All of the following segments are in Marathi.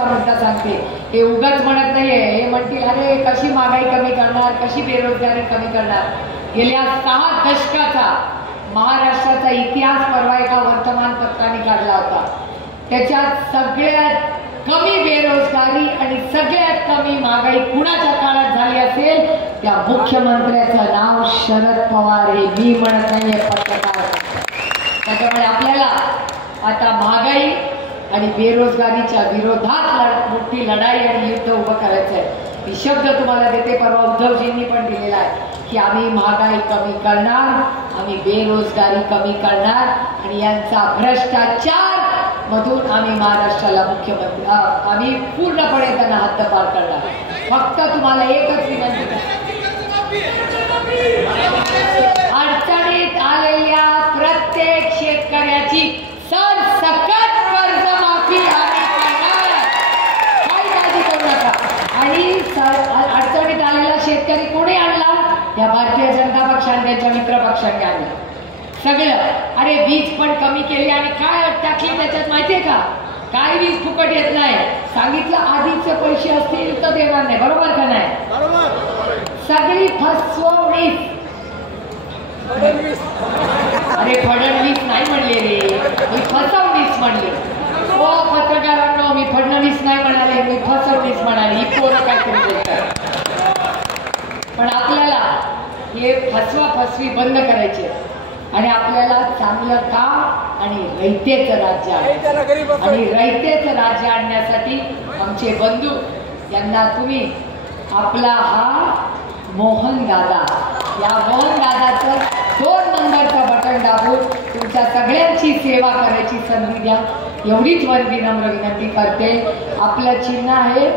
शेवटचा मुद्दा सांगते. हे उगाच म्हणत नाहीये, हे म्हणतील अरे कशी महागाई कमी करणार, कशी बेरोजगारी कमी करणार. गेल्या 6 दशकाचा महाराष्ट्राचा इतिहास परवा एका वर्तमानपत्राने काढला होता. त्याच्यात सगळ्यात कमी बेरोजगारी आणि सगळ्यात कमी महागाई कुणाच्या काळात झाली असेल त्या मुख्यमंत्र्याचं नाव शरद पवार. हे मी म्हणत नाहीये, पत्रकार. त्याच्यामुळे आपल्याला आता महागाई आणि बेरोजगारीच्या विरोधात मोठी लढाई आणि युद्ध उभं करायचं आहे. मी शब्द तुम्हाला देते, परवा उद्धवजींनी पण दिलेला आहे की आम्ही महागाई कमी करणार, आम्ही बेरोजगारी कमी करणार आणि यांचा भ्रष्टाचार मधून आम्ही महाराष्ट्राला मुख्यमंत्री आम्ही पूर्णपणे त्यांना हद्दपार करणार. फक्त तुम्हाला एकच विनंती, अडचणीत आलेल्या प्रत्येक शेतकऱ्याची सरसकट कर्जमाफी आम्ही करणार, काही काळजी करू नका. आणि अडचणीत आलेला शेतकरी कोणी आणला? या भारतीय जनता पक्षाने त्यांच्या मित्र पक्षांनी आणला सगळं. अरे वीज पण कमी केली आणि काय टाकली त्याच्यात माहितीये का? काय वीज फुकट येत नाही. सांगितलं आधीचे पैसे असतील तर देणार नाही, बरोबर का नाही? सगळी फसवणूक. अरे फडणवीस नाही म्हणले रे, मी फसवणीस म्हणले. हो पत्रकारांनो, मी फडणवीस नाही म्हणाले, मी फसवणीस म्हणाले. ही पोरं काय करू. पण आपल्याला हे फसवा फसवी बंद करायचे आणि आपल्याला चांगलं काम आणि रयतेचं राज्य आणि रयतेचं राज्य आणण्यासाठी आमचे बंधू यांना तुम्ही आपला हा मोहन दादा, या मोहन दादाचं 2 नंबरचं बटन दाबून तुमच्या सगळ्यांची सेवा करायची संधी द्या, एवढीच विनम्र विनंती करते. आपलं चिन्ह आहे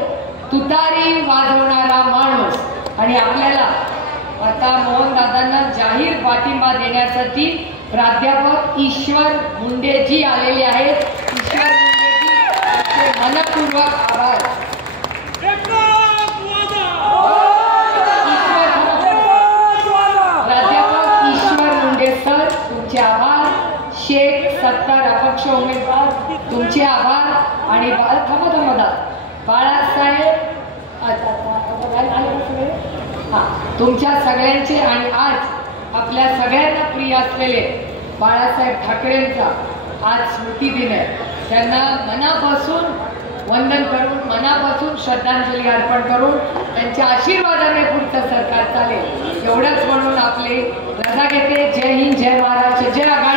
तुतारी वाजवणारा माणूस. आणि आपल्याला आता मोहन दादांना जाहीर पाठिंबा देण्यासाठी प्राध्यापक ईश्वर मुंडेजी आलेले आहेत. ईश्वर मुंडेजी मनपूर्वक आभार. प्राध्यापक ईश्वर मुंडे सर तुमचे आभार. शेख सत्तार अपक्ष उमेदवार तुमचे आभार. आणि बाळासाहेब तुमच्या सगळ्यांचे आणि आज आपल्या सगळ्यांना प्रिय असलेले बाळासाहेब ठाकरेंचा आज स्मृती दिन आहे. त्यांना मनापासून वंदन करून, मनापासून श्रद्धांजली अर्पण करून त्यांच्या आशीर्वादाने पुढचं सरकार चालेल एवढंच म्हणून आपले रजा घेते. जय हिंद, जय महाराष्ट्र, जय आघाडी.